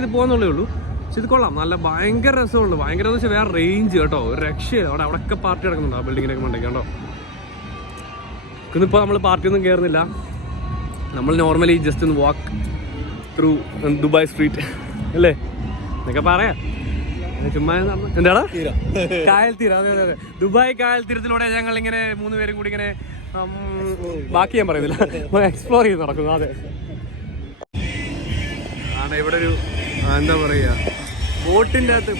ഇത് പോകുന്നുള്ളേ ഉള്ളൂ. പക്ഷെ ഇത് കൊള്ളാം, നല്ല ഭയങ്കര രസമുണ്ട്. ഭയങ്കര എന്ന് വെച്ചാൽ വേറെ റേഞ്ച് കേട്ടോ, ഒരു രക്ഷയില്ല. അവിടെയൊക്കെ പാർട്ടി നടക്കുന്നുണ്ട് ആ ബിൽഡിങ്ങിനൊക്കെ മണ്ടയ്ക്ക് കേട്ടോ. ഇന്നിപ്പോൾ നമ്മൾ പാർട്ടിയൊന്നും കയറുന്നില്ല. നമ്മൾ നോർമലി ജസ്റ്റ് ഒന്ന് വാക്ക് ത്രൂ ദുബായ് സ്ട്രീറ്റ് അല്ലേ എന്നൊക്കെ പറയാം. ചുമ്മാ എന്താടാ കായൽ തീരം. അതെ അതെ അതെ, ദുബായ് കായൽ തീരത്തിലൂടെ ഞങ്ങൾ ഇങ്ങനെ 3 പേരും കൂടി ഇങ്ങനെ ബാക്കി ഞാൻ പറയുന്നില്ല, എക്സ്പ്ലോർ ചെയ്ത് നടക്കുന്നു. അതെ ആണ് ഇവിടെ ഒരു എന്താ പറയുക, ബോട്ടിൻ്റെ അകത്ത്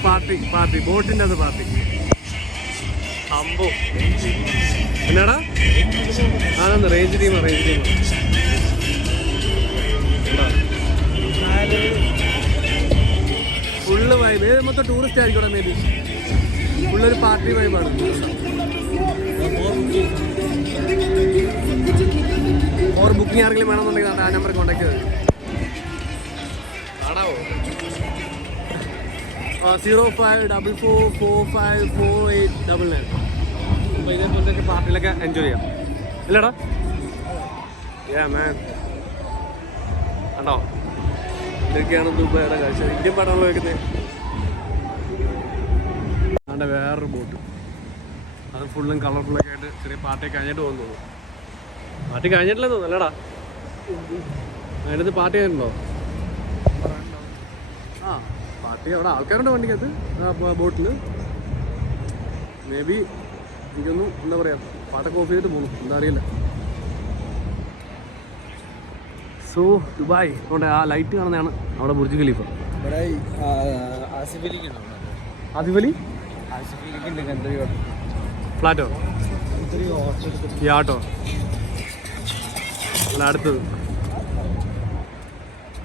ബോട്ടിൻ്റെ അകത്ത് പാർട്ടി. അമ്പോ എന്നാടാ ആണെന്ന് റേഞ്ച് ടീം ഫുള്ള് വൈബ്. ഏത് മൊത്തം ടൂറിസ്റ്റ് ആയിരിക്കും മേ ബി. ഫുള്ളൊരു പാർട്ടി വൈബാണ്. ഓർ ബുക്കിംഗ് ആരെങ്കിലും വേണമെന്നുണ്ടെങ്കിൽ ആ നമ്പർ കോൺടാക്ട് ചെയ്ത് 0544454899. അപ്പോൾ ഇതേപോലത്തെ പാർട്ടിയിലൊക്കെ എൻജോയ് ചെയ്യാം അല്ലേടാ? കണ്ടോ, ഇതൊക്കെയാണ് ദുബായിയുടെ കാഴ്ച. ഇന്ത്യൻ പടങ്ങൾ വെക്കുന്നത്. അവിടെ വേറൊരു ബോട്ട്, അത് ഫുള്ളും കളർഫുള്ളൊക്കെ ആയിട്ട് ചെറിയ പാർട്ടി കഴിഞ്ഞിട്ട് പോകുന്നു തോന്നുന്നു. പാർട്ടി കഴിഞ്ഞിട്ടില്ലെന്ന് തോന്നുന്നു അല്ലേടാ? അതിനകത്ത് പാർട്ടി ആയിട്ടുണ്ടോ? ആ പാർട്ടി അവിടെ ആൾക്കാരുണ്ട് വണ്ടിക്കകത്ത്, ബോട്ടിൽ. മേ ബി എനിക്കൊന്നും എന്താ പറയുക, പാട്ടൊക്കെ ഓഫ് ചെയ്തിട്ട് പോകുന്നു, എന്താ അറിയില്ല. സോ ദുബായ് അവിടെ ആ ലൈറ്റ് കാണുന്നതാണ് അവിടെ ബുർജ് ഖലീഫ. ആസിഫ് അലി ഫ്ലാറ്റോ യാട്ടോ അല്ല അടുത്തത്.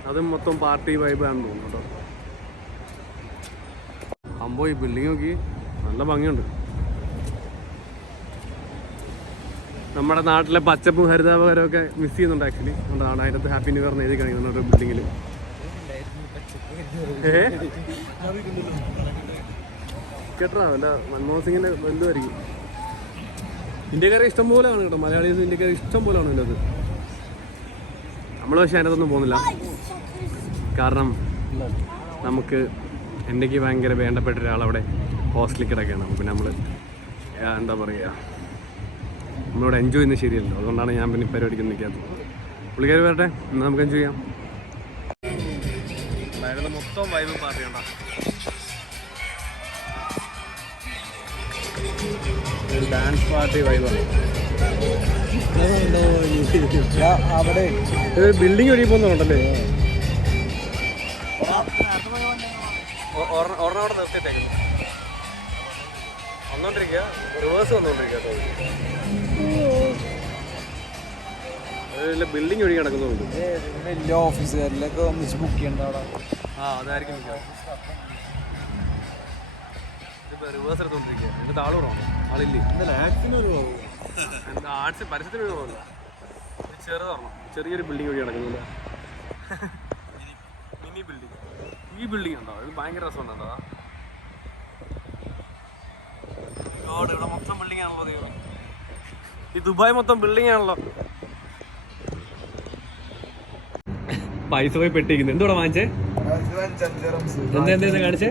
അതും മൊത്തം പാർട്ടി വൈബാണെന്ന് തോന്നുന്നു കേട്ടോ. അമ്പോ ഈ ബിൽഡിംഗ് നോക്കി നല്ല ഭംഗിയുണ്ട്. നമ്മുടെ നാട്ടിലെ പച്ചപ്പും ഹരിതാപകരമൊക്കെ മിസ് ചെയ്യുന്നുണ്ട് ആക്ച്വലി. നമ്മുടെ നാട് അതിനകത്ത് ഹാപ്പി ന്യൂ ഇയർ എഴുതി കാണിക്കുന്നുണ്ട് ഒരു ബിൽഡിങ്ങിൽ. കേട്ടോ അല്ല, മൻമോഹൻ സിംഗിൻ്റെ ബന്ധുവായിരിക്കും. ഇന്ത്യക്കാരെ ഇഷ്ടം പോലെയാണ് കേട്ടോ, മലയാളീസ് ഇന്ത്യക്കാരെ ഇഷ്ടം പോലെയാണ് ഇതിനകത്ത്. നമ്മൾ പക്ഷേ അതിനകത്തൊന്നും പോകുന്നില്ല, കാരണം നമുക്ക് എനിക്ക് ഭയങ്കര വേണ്ടപ്പെട്ട ഒരാളവിടെ ഹോസ്റ്റലിൽ കിടക്കുകയാണ്. പിന്നെ നമ്മൾ എന്താ പറയുക, നമ്മളിവിടെ എൻജോയ് ചെയ്യുന്നത് ശരിയല്ലോ. അതുകൊണ്ടാണ് ഞാൻ പിന്നെ പരിപാടിക്ക് നിൽക്കാത്തത്. പുള്ളിക്കാർ വരട്ടെ, എന്നാൽ നമുക്ക് എൻജോയ് ചെയ്യാം. അതായത് മൊത്തം വൈബ് പാർട്ടി ഉണ്ടോ, ഒരു ഡാൻസ് പാർട്ടി വൈബാണ്. അവിടെ ഒരു ബിൽഡിംഗ് ഒഴുകി പോകുന്നുണ്ടല്ലേ, ഒരെണ്ണം അവിടെ നിർത്തിയിട്ടേക്കുന്നു. വന്നോണ്ടിരിക്കുക, റിവേഴ്സ് വന്നോണ്ടിരിക്കുക. ബിൽഡിംഗ് ഒഴുകി നടക്കുന്നുണ്ട്. വലിയ ഓഫീസുകാരിലൊക്കെ ഒന്നിച്ച് ബുക്ക് ചെയ്യണ്ട അവിടെ. ആ അതായിരിക്കും റിവേഴ്സ് എടുത്തോണ്ടിരിക്കുക. എന്നിട്ട് ആള് കുറവാണ്, ആളില്ലേ? ആർട്സ് പരസ്യത്തിന് ഒരു കുറവില്ല. ചെറുതാണ്, ചെറിയൊരു ബിൽഡിംഗ് വഴി നടക്കുന്നില്ല. Mini building. ഈ ബിൽഡിംഗ് ഉണ്ടോ, ഇത് ഭയങ്കര രസമുണ്ടോ? ഇവിടെ മൊത്തം ബിൽഡിംഗ് ആണല്ലോ ദൈവം. ഈ ദുബായ് മൊത്തം ബിൽഡിംഗ് ആണല്ലോ. പൈസ പോയി പെട്ടിരിക്കുന്നു. എന്തോടെ വാങ്ങിച്ചേ? എന്താ കാണിച്ചേ?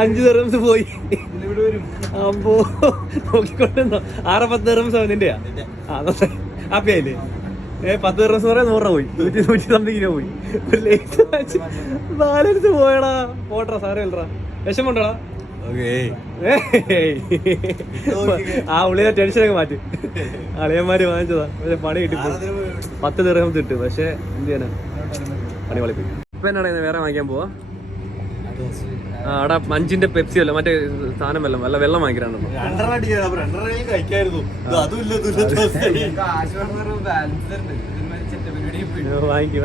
5 ദിർഹംസ് പോയി. അപ്പോ നോക്കിക്കൊണ്ടെന്നോ 6-10 ദിർഹംസ് നിന്റെയാ? ഹാപ്പിയായില്ലേ? 10 ദിർഹംസ് പറയാൻ 100 രൂപ പോയി, 100 സംതിങ് രൂപ പോയി. ഒരു ലേറ്റ് ബാലൻസ് പോയടാ. പോട്ടറാ, സാരമില്ലടാ, വിഷമുണ്ടോടാ? ആ ഉള്ളിലെ ടെൻഷനൊക്കെ മാറ്റി. അളിയന്മാര് വാങ്ങിച്ചതാ, പക്ഷെ പണി കിട്ടി. 10 ദിർഹംസ് കിട്ടും, പക്ഷെ എന്ത് ചെയ്യാനാ, പണി വളി. ഇപ്പൊ എന്നാണ് വേറെ വാങ്ങിക്കാൻ പോവാ? അവിടെ 5-ന്റെ പെപ്സി അല്ല മറ്റേ സാധനം വല്ല വെള്ളം വാങ്ങിക്കാനുണ്ടോ? വാങ്ങിക്കും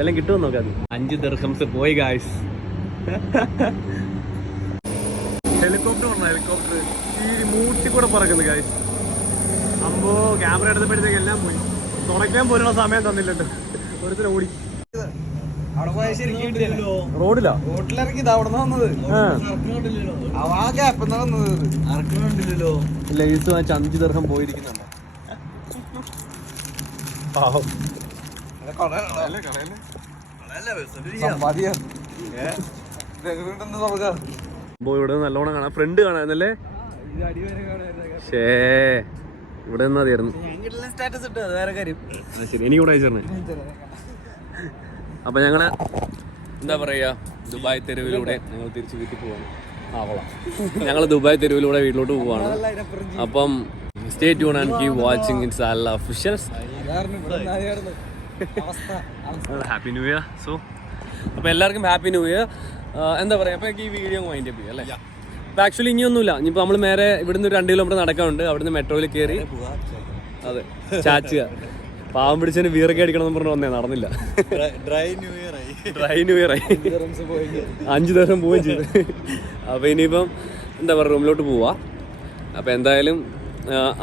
വല്ലതും കിട്ടുമെന്ന് നോക്കാം. 5 ദിർഹംസ് പോയി ഗായ്സ്. ഹെലികോപ്റ്റർ പറഞ്ഞ ഹെലികോപ്റ്റർ ഈ മൂട്ടി കൂടെ പറക്കുന്നു ഗായ്സ്. അമ്പോ ക്യാമറ എടുത്തപ്പോഴത്തേക്ക് എല്ലാം പോയി. തുറയ്ക്കാൻ പോലുള്ള സമയം തന്നില്ലല്ലോ, ഒരുത്തര ഓടി. റോഡിലാ റോഡിലിറങ്ങി അവിടെ വന്നത്. ലേസ് വാങ്ങിച്ച് 5 ദിർഹം പോയിരിക്കുന്നുണ്ടോ? അപ്പൊ ഇവിടെ നല്ലോണം കാണാം, ഫ്രണ്ട് കാണാന്നല്ലേ. ഷേ ഇവിടെ നിന്നായിരുന്നു. ശരി, എനിക്ക് കൂടെ അയച്ചു. അപ്പൊ ഞങ്ങള് എന്താ പറയാ, ദുബായ് തെരുവിലൂടെ ഞങ്ങൾ തിരിച്ച് വീട്ടിൽ പോവാണ്. ഞങ്ങൾ ദുബായ് തെരുവിലൂടെ വീട്ടിലോട്ട് പോവാണ്. അപ്പം stay tune and keep watching it's അല്ല officials. Happy new year. So അപ്പോൾ എല്ലാവർക്കും ഹാപ്പി ന്യൂ ഇയർ. എന്താ പറയുക, അപ്പോൾ ഈ വീഡിയോ വൈൻഡ് അപ്പ് ചെയ്യാം അല്ലേ. അപ്പോൾ ആക്ച്വലി ഇനിയൊന്നുമില്ല, ഇനിയിപ്പോൾ നമ്മൾ നേരെ ഇവിടുന്ന് 2 കിലോമീറ്റർ നടക്കാനുണ്ട്. അവിടുന്ന് മെട്രോയിൽ കയറി അതെ ചാച്ചുക പാവം പിടിച്ചതിന് വീറൊക്കെ അടിക്കണമെന്ന് പറഞ്ഞു വന്നേ, നടന്നില്ല. ഡ്രൈ ന്യൂ ഇയർ ആയി 5 ദിവസം പോവുകയും ചെയ്തു. അപ്പോൾ ഇനിയിപ്പം എന്താ പറയുക, റൂമിലോട്ട് പോവാം. അപ്പോൾ എന്തായാലും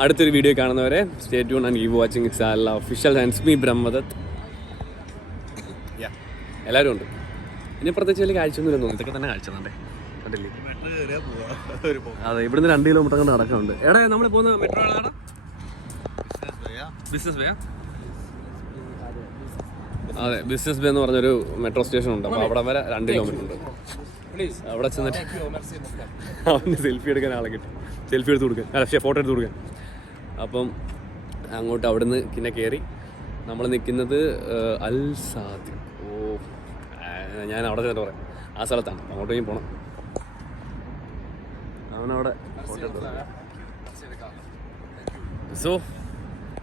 അടുത്തൊരു വീഡിയോ കാണുന്നവരെ stay tune and keep watching it's അല്ല ഒഫീഷ്യൽ ആൻഡ് മീ ബ്രഹ്മദത്ത്. എല്ലാവരും ഉണ്ട്. ഇനി പ്രത്യേകിച്ച് വലിയ കാഴ്ചയൊന്നുമില്ല തോന്നുന്നു, ഇതൊക്കെ തന്നെ കാഴ്ച തന്നെ കണ്ടില്ലേ. അതെ, ഇവിടുന്ന് 2 കിലോമീറ്റർ കൊണ്ട് നടക്കുന്നുണ്ട്. എടാ നമ്മൾ പോകുന്ന മെട്രോ ഏതാ? ബിസിനസ് വേ. അതെ, ബിസിനസ് വേ എന്ന് പറഞ്ഞൊരു മെട്രോ സ്റ്റേഷൻ ഉണ്ട്. അപ്പോൾ അവിടെ വരെ 2 കിലോമീറ്റർ ഉണ്ട്. അവിടെ ചെന്നിട്ട് അവന് സെൽഫി എടുക്കാൻ ആളെ കിട്ടും, സെൽഫി എടുത്ത് കൊടുക്കാൻ, അല്ല ഫോട്ടോ എടുത്ത് കൊടുക്കാൻ. അപ്പം അങ്ങോട്ട് അവിടുന്ന് പിന്നെ കയറി നമ്മൾ നിൽക്കുന്നത് അൽ സാദിഖ്. ഞാൻ അവിടെ ചെന്നിട്ട് പറയാം, ആ സ്ഥലത്താണ്. അങ്ങോട്ട് പോയി പോകണം. അവനവിടെ ഫോട്ടോ എടുത്ത്. സോ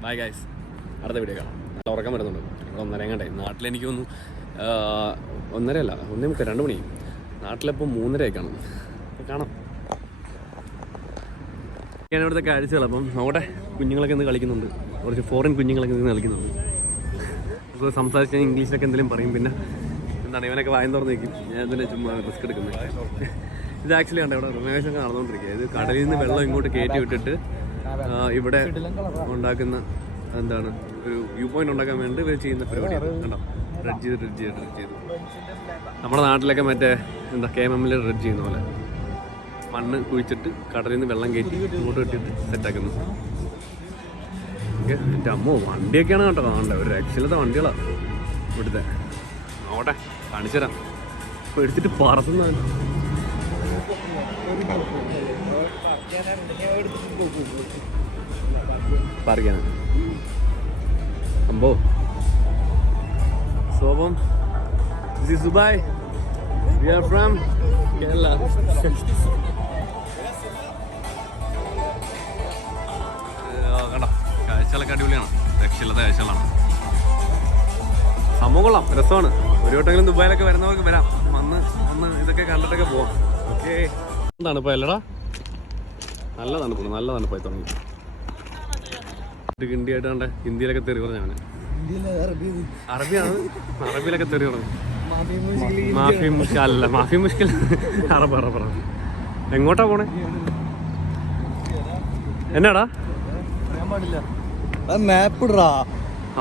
ബൈ ഗൈസ്, അടുത്ത വീഡിയോ കാണാം. നല്ല ഉറക്കം വരുന്നുണ്ട്. ഇവിടെ 1:30 കണ്ടായി. നാട്ടിലെനിക്ക് തോന്നുന്നു 1:30 അല്ല 1:30 2 മണി. നാട്ടിലിപ്പോൾ 3:30 കാണും. കാണാം. ഞാൻ ഇവിടുത്തെ കാഴ്ചകൾ. അപ്പം അവിടെ കുഞ്ഞുങ്ങളൊക്കെ ഇന്ന് കളിക്കുന്നുണ്ട്, കുറച്ച് ഫോറിൻ കുഞ്ഞുങ്ങളൊക്കെ ഇന്ന് കളിക്കുന്നുണ്ട്. അപ്പോൾ സംസാരിച്ച് ഞാൻ ഇംഗ്ലീഷിലൊക്കെ എന്തെങ്കിലും പറയും. പിന്നെ എന്താണ് ഇവനൊക്കെ വായം തുറന്ന് നിൽക്കും. ഞാൻ എന്തിനാ ചുമ്മാ റിസ്ക് എടുക്കുന്നത്. ഇത് ആക്ച്വലി കണ്ട ഇവിടെ റിനോവേഷൻ നടന്നുകൊണ്ടിരിക്കുക. ഇത് കടലിൽ നിന്ന് വെള്ളം ഇങ്ങോട്ട് കയറ്റി വിട്ടിട്ട് ഇവിടെ ഉണ്ടാക്കുന്ന എന്താണ് ഒരു വ്യൂ പോയിന്റ് ഉണ്ടാക്കാൻ വേണ്ടി ഇവർ ചെയ്യുന്ന പരിപാടിയാണ്. കണ്ടോ, ഡ്രെഡ്ജ് ചെയ്ത് നമ്മുടെ നാട്ടിലൊക്കെ മറ്റേ എന്താ KMM ഡ്രെഡ്ജ് ചെയ്യുന്ന പോലെ മണ്ണ് കുഴിച്ചിട്ട് കടലിൽ നിന്ന് വെള്ളം കയറ്റി ഇങ്ങോട്ട് ഇട്ടിട്ട് സെറ്റാക്കുന്നു. എൻ്റെ അമ്മോ, വണ്ടിയൊക്കെയാണ് കേട്ടോ കാണേണ്ടത്. ഒരു രക്ഷയില്ലാത്ത വണ്ടികളാണ് ഇവിടുത്തെ. നോട്ടെ കാണിച്ചു തരാം. ഇപ്പോൾ എടുത്തിട്ട് പറത്തുന്നതാണ്. പറയാനാണ് സംഭവം. സോ അപ്പം this is Dubai. We are from Kerala. കണ്ടോ, കാഴ്ചകളൊക്കെ അടിപൊളിയാണ്, രക്ഷയില്ലാത്ത കാഴ്ചകളാണ്. സംഭവം കൊള്ളാം, രസമാണ്. ഒരു വട്ടമെങ്കിലും ദുബായിലൊക്കെ വരുന്നവർക്ക് വരാം, വന്ന് ഇതൊക്കെ കണ്ടിട്ടൊക്കെ പോവാം. ഓക്കെ, തണുപ്പാ അല്ലടാ, നല്ല തണുപ്പായി തുടങ്ങി. കിണ്ടിയായിട്ട് കണ്ടേ, ഹിന്ദിയിലൊക്കെ തെറി പറഞ്ഞാണ്. അറബിയാണ്, അറബിയിലൊക്കെ തെറി പറഞ്ഞു. മാഫി മുഷ്കിൽ അല്ല, മാഫി മുഷ്കിൽ അറബ്. എങ്ങോട്ടാ പോണേ? എന്നാടാ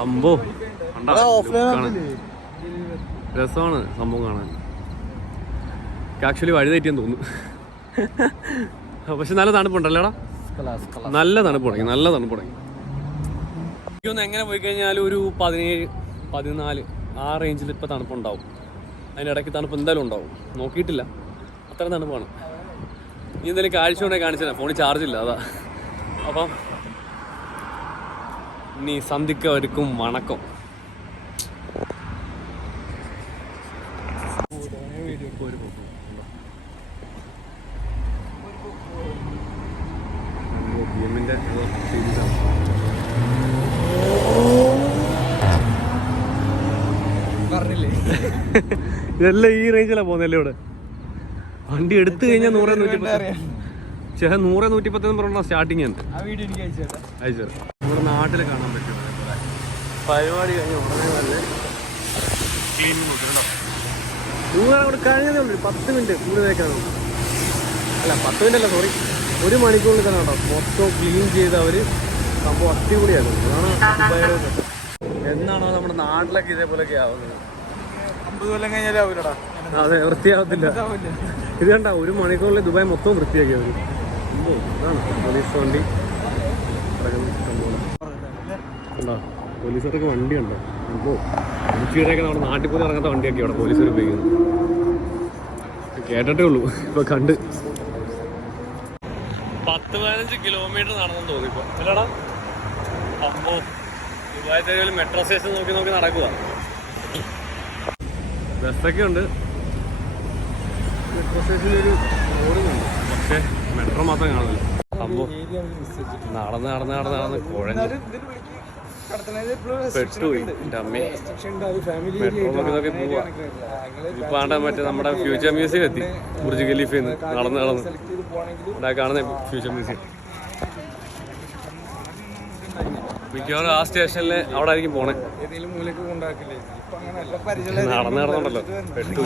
അമ്പോ, രസമാണ് സംഭവം കാണാൻ. ആക്ച്വലി വഴി തെറ്റിയെന്ന് തോന്നുന്നു. പക്ഷെ നല്ല തണുപ്പുണ്ടല്ലേടാ, നല്ല തണുപ്പ് തുടങ്ങി. എനിക്കൊന്ന് എങ്ങനെ പോയി കഴിഞ്ഞാലും ഒരു 17, 14 ആ റേഞ്ചിൽ ഇപ്പോൾ തണുപ്പുണ്ടാവും. അതിനിടയ്ക്ക് തണുപ്പ് എന്തായാലും ഉണ്ടാവും. നോക്കിയിട്ടില്ല, അത്ര തണുപ്പാണ്. ഇനി എന്തെങ്കിലും കാഴ്ച കൊണ്ടേ കാണിച്ചാൽ ഫോണിൽ ചാർജ് ഇല്ല, അതാ. അപ്പം ഇനി സന്ധിക്കവർക്കും വണക്കം. ഇതെല്ലാം ഈ റേഞ്ചിലാണ് പോകുന്നല്ലേ ഇവിടെ. വണ്ടി എടുത്തു കഴിഞ്ഞാൽ 100-110 പറഞ്ഞ സ്റ്റാർട്ടിങ് ഉണ്ട്. അയച്ചു നമ്മുടെ നാട്ടിൽ കാണാൻ പറ്റും പരിപാടി കഴിഞ്ഞ ഉടനെ നല്ല ക്ലീനിങ് നോക്കിയിട്ടുണ്ടോ. ദൂരം അവിടെ കഴിഞ്ഞതേ ഉള്ളൂ, 10 മിനിറ്റ് കൂടുതലേക്കാണ്. അല്ല 10 മിനിറ്റ് അല്ല, സോറി, 1 മണിക്കൂറിൽ തന്നെ കേട്ടോ മൊത്തം ക്ലീൻ ചെയ്ത് അവർ. സംഭവം അടിപൊളിയാണ്. അതാണ് എന്നാണോ നമ്മുടെ നാട്ടിലൊക്കെ ഇതേപോലെയൊക്കെ ആവുന്നത്. 50 കൊല്ലം കഴിഞ്ഞാലാവൂലടാ. അതെ, വൃത്തിയാവത്തില്ല. ഇത് കണ്ട 1 മണിക്കൂറിൽ ദുബായ് മൊത്തം വൃത്തിയാക്കി അവർ. ഇതാണ് പോലീസ് വണ്ടി. കണ്ടോ, പോലീസുകാർക്ക് വണ്ടി ഉണ്ടോ? അപ്പോൾ ഉച്ചയുടെയൊക്കെ നമ്മുടെ നാട്ടിൽ പോലും ഇറങ്ങാത്ത വണ്ടിയൊക്കെ അവിടെ പോലീസുകാർ ഉപയോഗിക്കുന്നത്. കേട്ടിട്ടേ ഉള്ളൂ, ഇപ്പോൾ കണ്ട്. 10-15 കിലോമീറ്റർ നടന്നു തോന്നിപ്പോ അല്ലടാ. അപ്പോ ദുബായ് തെരുവിൽ മെട്രോ സ്റ്റേഷൻ നോക്കി നോക്കി നടക്കുക. ബസ്സൊക്കെ ഉണ്ട്, മെട്രോ സ്റ്റേഷനിലൊരു റോഡുണ്ട്, പക്ഷേ മെട്രോ മാത്രം കാണില്ല. സംഭവം നടന്ന് നടന്ന് നടന്ന് നടന്ന് കുഴഞ്ഞു പെട്ടുപോയി. എൻ്റെ അമ്മയെ മെട്രോ നോക്കി നോക്കി പോവാ. ഇപ്പൊ ആണ്ട മറ്റേ നമ്മുടെ ഫ്യൂച്ചർ മ്യൂസിയം എത്തി. ബുർജ് ഖലീഫയിൽ നിന്ന് നടന്ന് നടന്ന് ഇവിടെ കാണുന്ന ഫ്യൂച്ചർ മ്യൂസിയം. മിക്കവാറും ആ സ്റ്റേഷനിൽ അവിടെ ആയിരിക്കും പോണേ. നടന്ന് നടന്നുണ്ടല്ലോ പെട്ടു.